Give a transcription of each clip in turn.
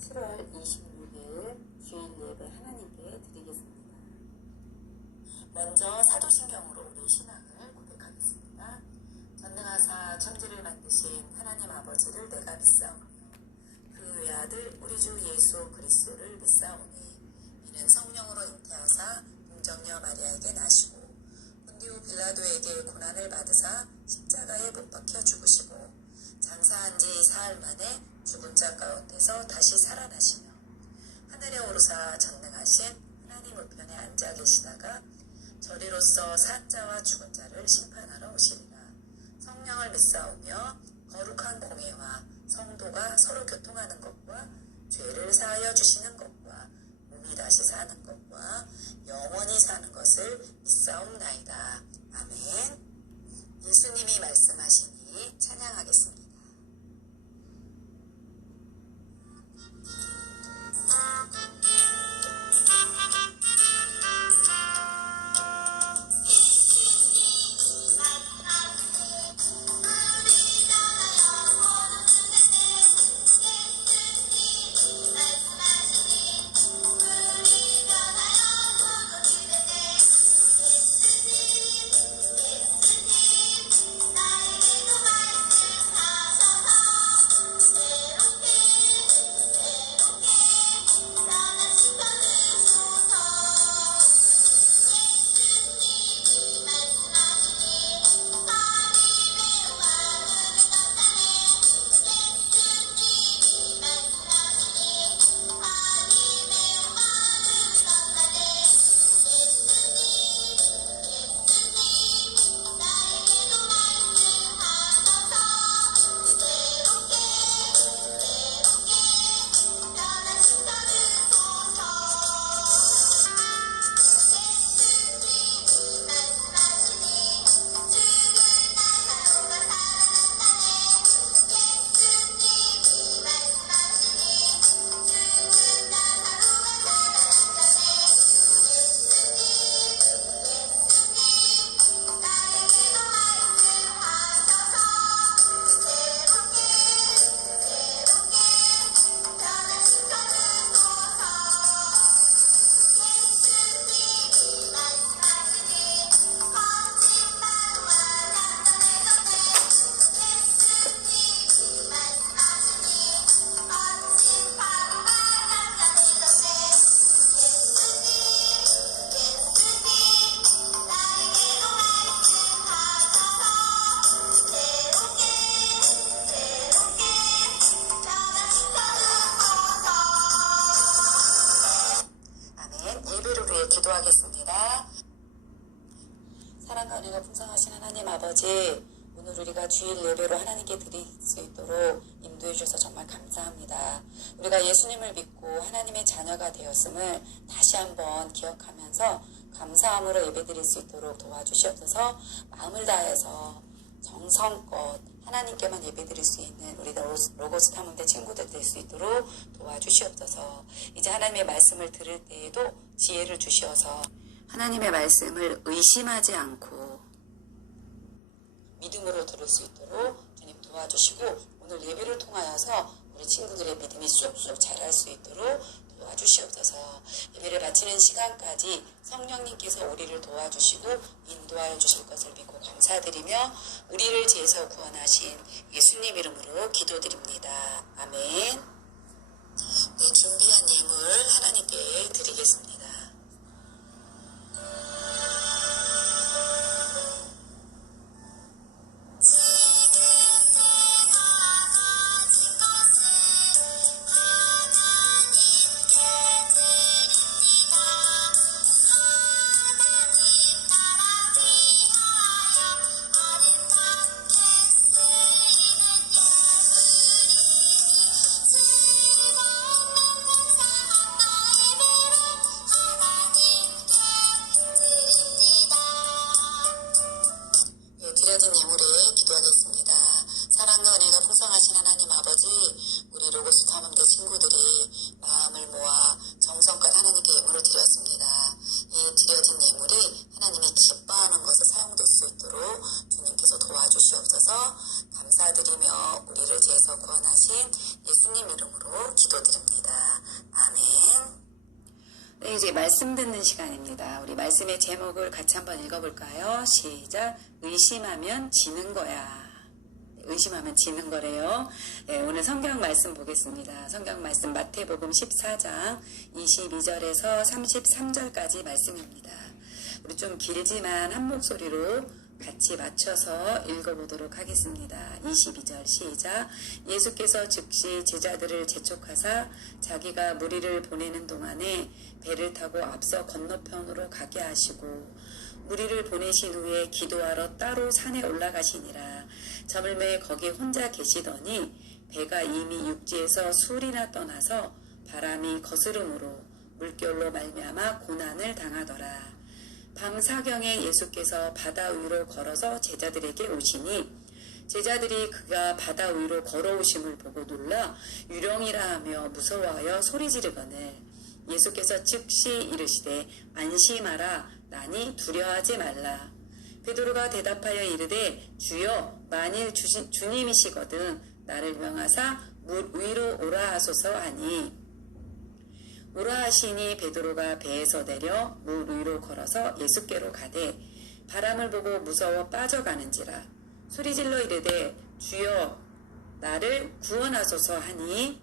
7월 26일 주일 예배 하나님께 드리겠습니다. 먼저 사도신경으로 우리 신앙을 고백하겠습니다. 전능하사 천지를 만드신 하나님 아버지를 내가 믿사오며 그 외아들 우리 주 예수 그리스도를 믿사오니 이는 성령으로 잉태하사 동정녀 마리아에게 나시고 본디오 빌라도에게 고난을 받으사 십자가에 못 박혀 죽으시고 장사한 지 사흘 만에 죽은 자 가운데서 다시 살아나시며 하늘에 오르사 전능하신 하나님 우편에 앉아 계시다가 저리로서 산 자와 죽은 자를 심판하러 오시리라. 성령을 믿사오며 거룩한 공회와 성도가 서로 교통하는 것과 죄를 사하여 주시는 것과 몸이 다시 사는 것과 영원히 사는 것을 믿사옵나이다. 아멘. 예수님이 말씀하시니 찬양하겠습니다. 기도하겠습니다. 사랑과 은혜가 풍성하신 하나님 아버지, 오늘 우리가 주일 예배로 하나님께 드릴 수 있도록 인도해 주셔서 정말 감사합니다. 우리가 예수님을 믿고 하나님의 자녀가 되었음을 다시 한번 기억하면서 감사함으로 예배 드릴 수 있도록 도와주시옵소서. 마음을 다해서 정성껏 하나님께만 예배 드릴 수 있는 우리 로고스 탐험대 친구들 될 수 있도록 도와주시옵소서. 이제 하나님의 말씀을 들을 때에도 지혜를 주시어서 하나님의 말씀을 의심하지 않고 믿음으로 들을 수 있도록 주님 도와주시고, 오늘 예배를 통하여서 우리 친구들의 믿음이 쑥쑥 자랄 수 있도록 도와주시옵소서. 예배를 마치는 시간까지 성령님께서 우리를 도와주시고 인도하여 주실 것을 믿고 감사드리며 우리를 죄에서 구원하신 예수님 이름으로 기도드립니다. 아멘. 네, 준비한 예물 하나님께 드리겠습니다. 네, 이제 말씀 듣는 시간입니다. 우리 말씀의 제목을 같이 한번 읽어볼까요? 시작. 의심하면 지는 거야. 의심하면 지는 거래요. 네, 오늘 성경 말씀 보겠습니다. 성경 말씀 마태복음 14장 22절에서 33절까지 말씀입니다. 우리 좀 길지만 한 목소리로 같이 맞춰서 읽어보도록 하겠습니다. 22절 시작. 예수께서 즉시 제자들을 재촉하사 자기가 무리를 보내는 동안에 배를 타고 앞서 건너편으로 가게 하시고 무리를 보내신 후에 기도하러 따로 산에 올라가시니라. 저물매 거기 혼자 계시더니 배가 이미 육지에서 술이나 떠나서 바람이 거스름으로 물결로 말미암아 고난을 당하더라. 밤사경에 예수께서 바다 위로 걸어서 제자들에게 오시니 제자들이 그가 바다 위로 걸어오심을 보고 놀라 유령이라 하며 무서워하여 소리지르거늘 예수께서 즉시 이르시되 안심하라 나니 두려워하지 말라. 베드로가 대답하여 이르되 주여 만일 주님이시거든 나를 명하사 물 위로 오라 하소서 하니 오라 하시니 베드로가 배에서 내려 물 위로 걸어서 예수께로 가되 바람을 보고 무서워 빠져가는지라 소리질러 이르되 주여 나를 구원하소서 하니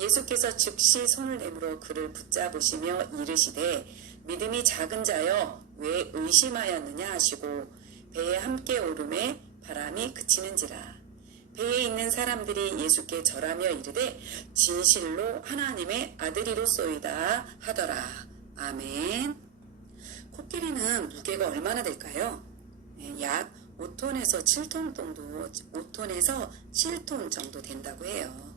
예수께서 즉시 손을 내밀어 그를 붙잡으시며 이르시되 믿음이 작은 자여 왜 의심하였느냐 하시고 배에 함께 오르매 바람이 그치는지라. 배에 있는 사람들이 예수께 절하며 이르되 진실로 하나님의 아들이로소이다 하더라. 아멘. 코끼리는 무게가 얼마나 될까요? 약 5톤에서 7톤 정도, 5톤에서 7톤 정도 된다고 해요.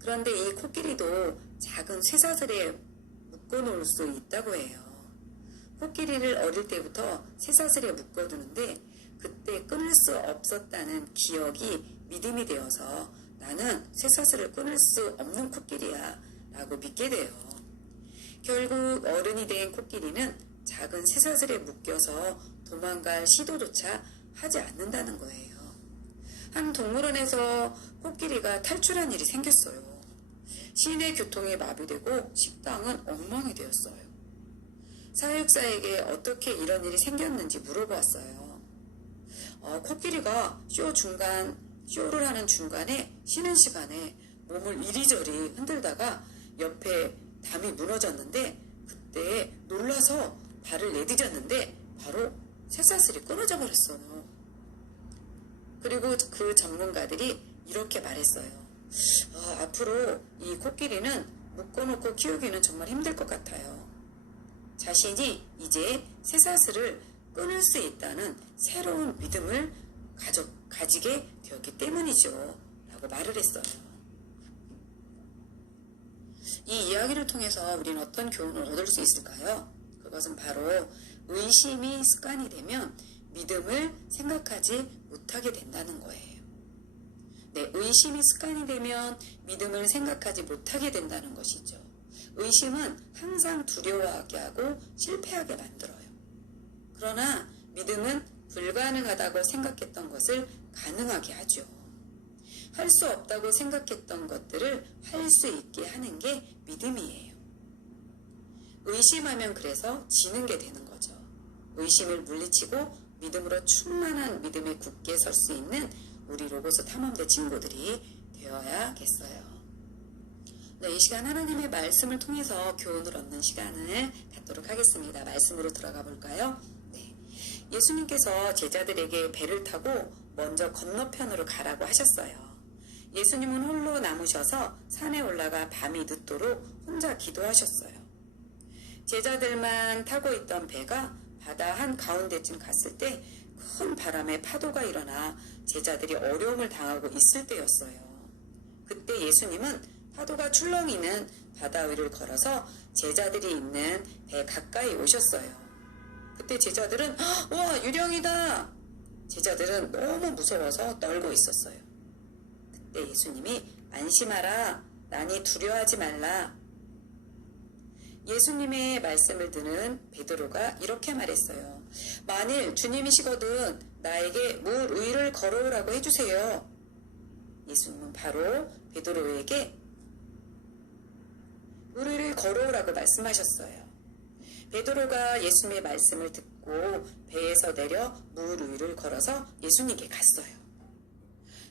그런데 이 코끼리도 작은 쇠사슬에 묶어놓을 수 있다고 해요. 코끼리를 어릴 때부터 쇠사슬에 묶어두는데 그때 끊을 수 없었다는 기억이 믿음이 되어서 나는 쇠사슬을 끊을 수 없는 코끼리야 라고 믿게 돼요. 결국 어른이 된 코끼리는 작은 쇠사슬에 묶여서 도망갈 시도조차 하지 않는다는 거예요. 한 동물원에서 코끼리가 탈출한 일이 생겼어요. 시내 교통이 마비되고 식당은 엉망이 되었어요. 사육사에게 어떻게 이런 일이 생겼는지 물어보았어요. 코끼리가 쇼를 하는 중간에 쉬는 시간에 몸을 이리저리 흔들다가 옆에 담이 무너졌는데 그때 놀라서 발을 내디뎠는데 바로 쇠사슬이 끊어져 버렸어요. 그리고 그 전문가들이 이렇게 말했어요. 앞으로 이 코끼리는 묶어놓고 키우기는 정말 힘들 것 같아요. 자신이 이제 쇠사슬을 끊을 수 있다는 새로운 믿음을 가지게 되었기 때문이죠. 라고 말을 했어요. 이 이야기를 통해서 우리는 어떤 교훈을 얻을 수 있을까요? 그것은 바로 의심이 습관이 되면 믿음을 생각하지 못하게 된다는 거예요. 네, 의심이 습관이 되면 믿음을 생각하지 못하게 된다는 것이죠. 의심은 항상 두려워하게 하고 실패하게 만들어요. 그러나 믿음은 불가능하다고 생각했던 것을 가능하게 하죠. 할 수 없다고 생각했던 것들을 할 수 있게 하는 게 믿음이에요. 의심하면 그래서 지는 게 되는 거죠. 의심을 물리치고 믿음으로 충만한 믿음에 굳게 설 수 있는 우리 로고스 탐험대 친구들이 되어야겠어요. 네, 이 시간 하나님의 말씀을 통해서 교훈을 얻는 시간을 갖도록 하겠습니다. 말씀으로 들어가 볼까요? 네, 예수님께서 제자들에게 배를 타고 먼저 건너편으로 가라고 하셨어요. 예수님은 홀로 남으셔서 산에 올라가 밤이 늦도록 혼자 기도하셨어요. 제자들만 타고 있던 배가 바다 한가운데쯤 갔을 때 큰 바람에 파도가 일어나 제자들이 어려움을 당하고 있을 때였어요. 그때 예수님은 파도가 출렁이는 바다 위를 걸어서 제자들이 있는 배 가까이 오셨어요. 그때 제자들은 와 유령이다! 제자들은 너무 무서워서 떨고 있었어요. 그때 예수님이 안심하라 나니 두려워하지 말라. 예수님의 말씀을 듣는 베드로가 이렇게 말했어요. 만일 주님이시거든 나에게 물 위를 걸어오라고 해주세요. 예수님은 바로 베드로에게 물 위를 걸어오라고 말씀하셨어요. 베드로가 예수님의 말씀을 듣고 배에서 내려 물 위를 걸어서 예수님께 갔어요.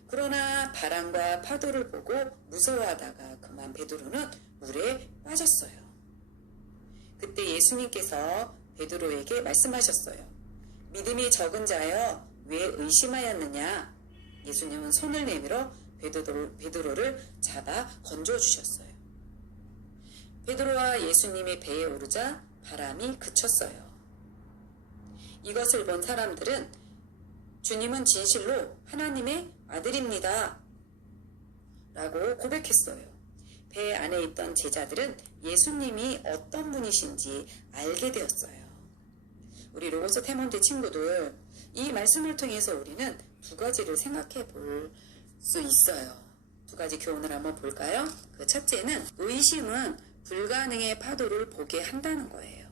그러나 바람과 파도를 보고 무서워하다가 그만 베드로는 물에 빠졌어요. 그때 예수님께서 베드로에게 말씀하셨어요. 믿음이 적은 자여, 왜 의심하였느냐? 예수님은 손을 내밀어 베드로를 잡아 건져주셨어요. 베드로와 예수님이 배에 오르자 바람이 그쳤어요. 이것을 본 사람들은 주님은 진실로 하나님의 아들입니다 라고 고백했어요. 배 안에 있던 제자들은 예수님이 어떤 분이신지 알게 되었어요. 우리 로고스 태몬대 친구들, 이 말씀을 통해서 우리는 두 가지를 생각해 볼 수 있어요. 두 가지 교훈을 한번 볼까요? 그 첫째는 의심은 불가능의 파도를 보게 한다는 거예요.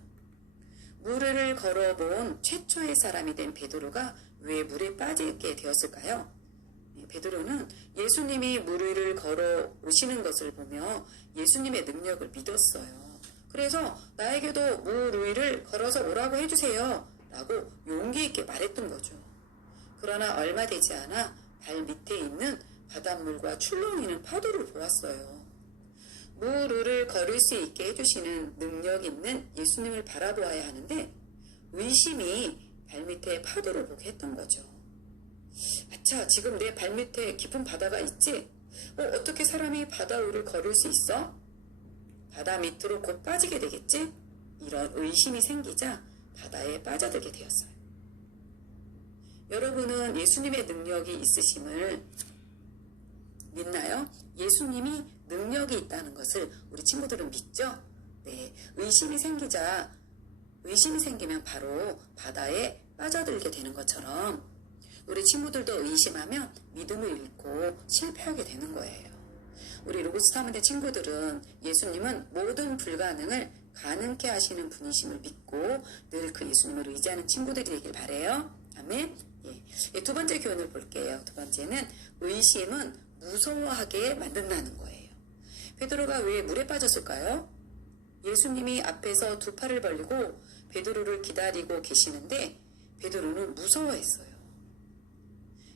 물을 걸어본 최초의 사람이 된 베드로가 왜 물에 빠지게 되었을까요? 베드로는 예수님이 물 위를 걸어 오시는 것을 보며 예수님의 능력을 믿었어요. 그래서 나에게도 물 위를 걸어서 오라고 해주세요 라고 용기 있게 말했던 거죠. 그러나 얼마 되지 않아 발 밑에 있는 바닷물과 출렁이는 파도를 보았어요. 물 위를 걸을 수 있게 해주시는 능력 있는 예수님을 바라보아야 하는데 의심이 발밑에 파도를 보게 했던 거죠. 아차, 지금 내 발밑에 깊은 바다가 있지? 어떻게 사람이 바다 위를 걸을 수 있어? 바다 밑으로 곧 빠지게 되겠지? 이런 의심이 생기자 바다에 빠져들게 되었어요. 여러분은 예수님의 능력이 있으심을 믿나요? 예수님이 능력이 있다는 것을 우리 친구들은 믿죠? 네, 의심이 생기면 바로 바다에 빠져들게 되는 것처럼 우리 친구들도 의심하면 믿음을 잃고 실패하게 되는 거예요. 우리 로고스 타문대 친구들은 예수님은 모든 불가능을 가능케 하시는 분이심을 믿고 늘 그 예수님을 의지하는 친구들이 되길 바라요. 아멘. 두 번째 교훈을 볼게요. 두 번째는 의심은 무서워하게 만든다는 거예요. 베드로가 왜 물에 빠졌을까요? 예수님이 앞에서 두 팔을 벌리고 베드로를 기다리고 계시는데 베드로는 무서워했어요.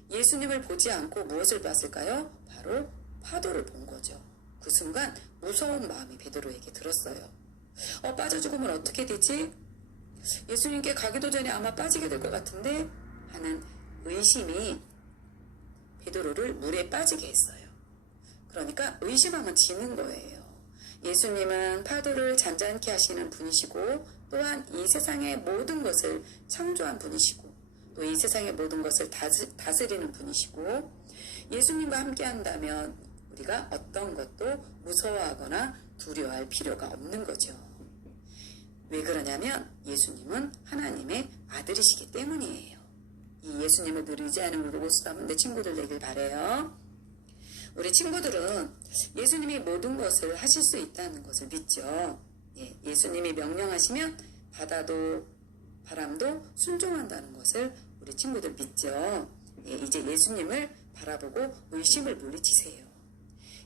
예수님을 보지 않고 무엇을 봤을까요? 바로 파도를 본 거죠. 그 순간 무서운 마음이 베드로에게 들었어요. 빠져 죽으면 어떻게 되지? 예수님께 가기도 전에 아마 빠지게 될 것 같은데 하는 의심이 베드로를 물에 빠지게 했어요. 그러니까 의심하면 지는 거예요. 예수님은 파도를 잔잔케 하시는 분이시고 또한 이 세상의 모든 것을 창조한 분이시고 또 이 세상의 모든 것을 다스리는 분이시고 예수님과 함께 한다면 우리가 어떤 것도 무서워하거나 두려워할 필요가 없는 거죠. 왜 그러냐면 예수님은 하나님의 아들이시기 때문이에요. 이 예수님을 늘 의지하는 우리 로고스 타문대 친구들 되길 바라요. 우리 친구들은 예수님이 모든 것을 하실 수 있다는 것을 믿죠. 예수님이 명령하시면 바다도 바람도 순종한다는 것을 우리 친구들 믿죠. 이제 예수님을 바라보고 의심을 물리치세요.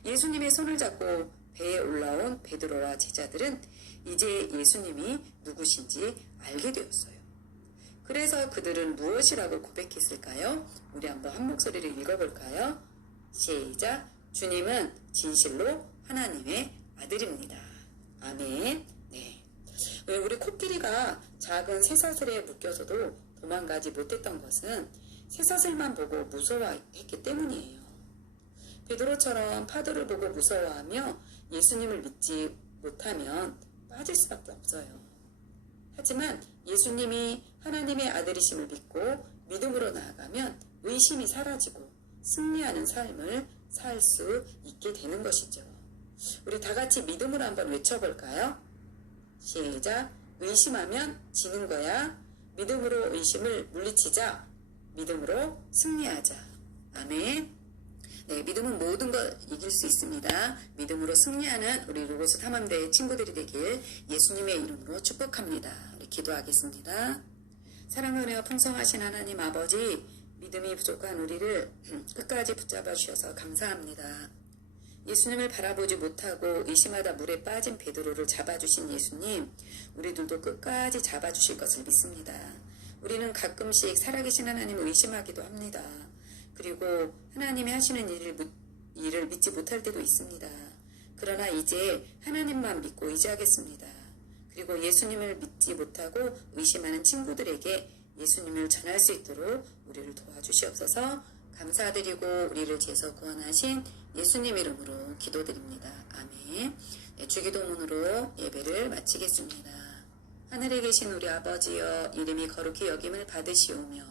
예수님의 손을 잡고 배에 올라온 베드로와 제자들은 이제 예수님이 누구신지 알게 되었어요. 그래서 그들은 무엇이라고 고백했을까요? 우리 한번 한 목소리를 읽어볼까요? 시작! 주님은 진실로 하나님의 아들입니다. 아멘. 네. 우리 코끼리가 작은 쇠사슬에 묶여서도 도망가지 못했던 것은 쇠사슬만 보고 무서워했기 때문이에요. 베드로처럼 파도를 보고 무서워하며 예수님을 믿지 못하면 빠질 수밖에 없어요. 하지만 예수님이 하나님의 아들이심을 믿고 믿음으로 나아가면 의심이 사라지고 승리하는 삶을 살 수 있게 되는 것이죠. 우리 다 같이 믿음으로 한번 외쳐볼까요? 시작! 의심하면 지는 거야. 믿음으로 의심을 물리치자. 믿음으로 승리하자. 아멘. 네, 믿음은 모든 걸 이길 수 있습니다. 믿음으로 승리하는 우리 로고스 탐험대 친구들이 되길 예수님의 이름으로 축복합니다. 우리 기도하겠습니다. 사랑과 은혜가 풍성하신 하나님 아버지, 믿음이 부족한 우리를 끝까지 붙잡아 주셔서 감사합니다. 예수님을 바라보지 못하고 의심하다 물에 빠진 베드로를 잡아주신 예수님, 우리들도 끝까지 잡아주실 것을 믿습니다. 우리는 가끔씩 살아계신 하나님을 의심하기도 합니다. 그리고 하나님이 하시는 일을 믿지 못할 때도 있습니다. 그러나 이제 하나님만 믿고 의지하겠습니다. 그리고 예수님을 믿지 못하고 의심하는 친구들에게 예수님을 전할 수 있도록 우리를 도와주시옵소서. 감사드리고 우리를 죄에서 구원하신 예수님 이름으로 기도드립니다. 아멘. 네, 주기도문으로 예배를 마치겠습니다. 하늘에 계신 우리 아버지여, 이름이 거룩히 여김을 받으시오며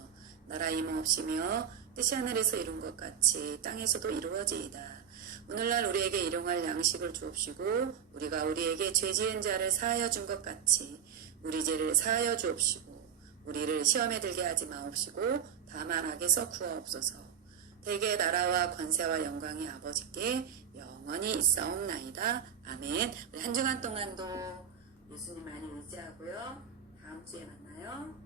나라 임하옵시며 뜻이 하늘에서 이룬 것 같이 땅에서도 이루어지이다. 오늘날 우리에게 일용할 양식을 주옵시고 우리가 우리에게 죄 지은 자를 사하여 준 것 같이 우리 죄를 사하여 주옵시고 우리를 시험에 들게 하지 마옵시고 다만 악에서 구하옵소서. 대개 나라와 권세와 영광이 아버지께 영원히 있사옵나이다. 아멘. 우리 한 주간 동안도 예수님 많이 의지하고요. 다음 주에 만나요.